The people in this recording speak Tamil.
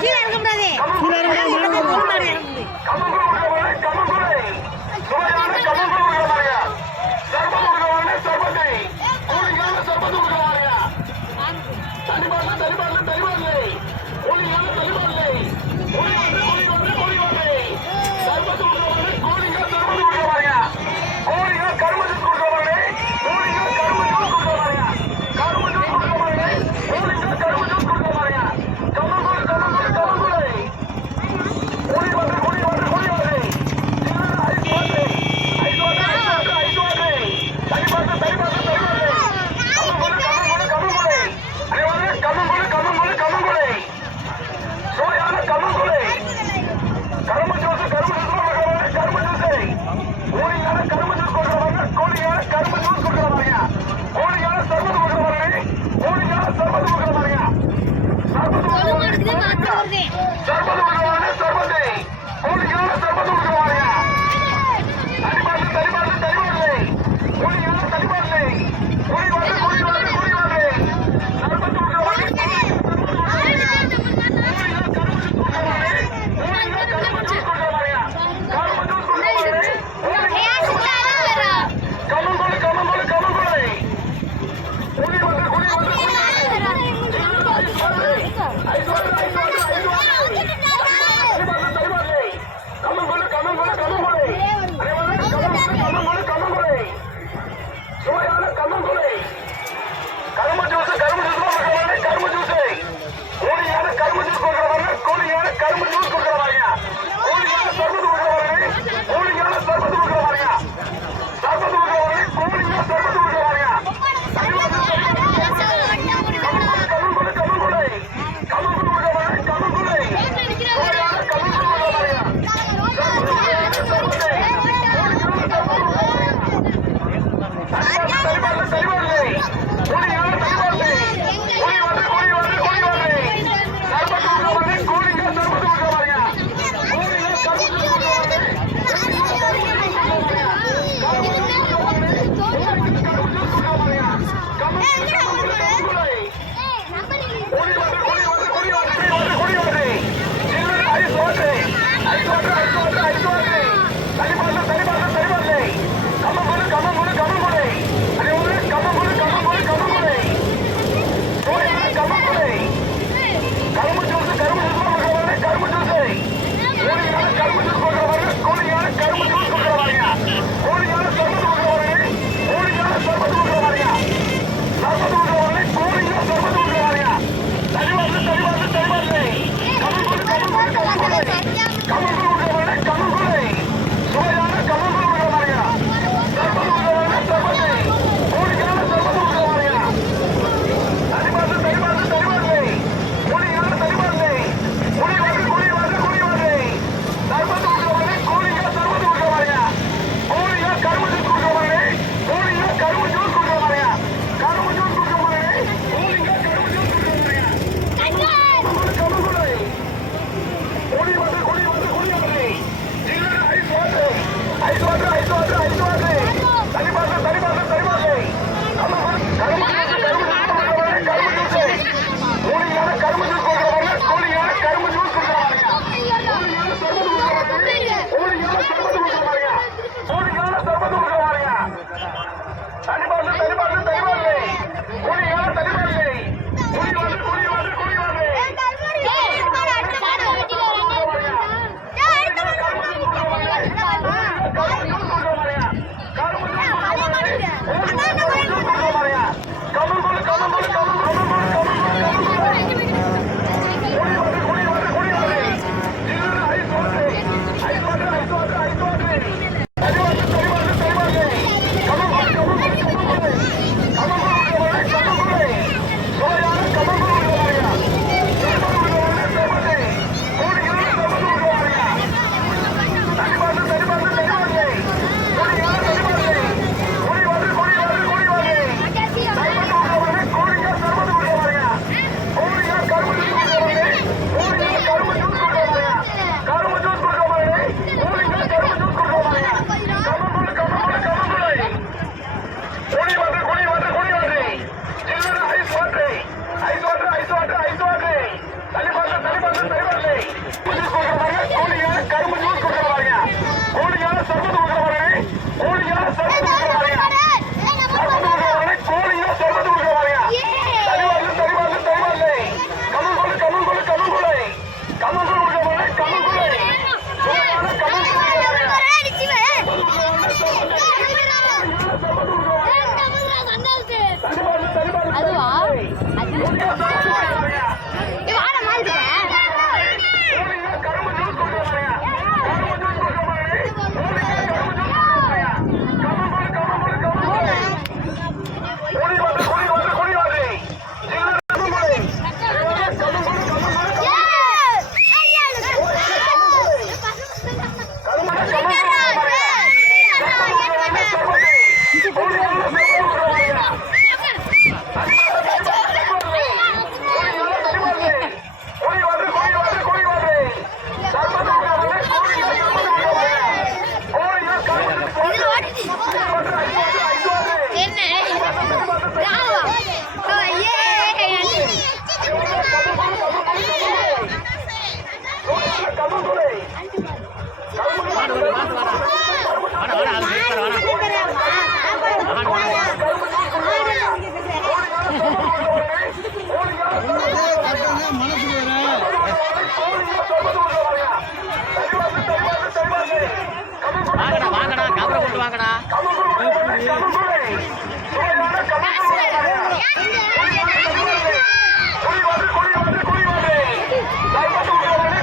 கீழே இறக்க கூடாது கரும வாங்கடா வாங்கடா கவரை கொண்டு வாங்கடா. குடி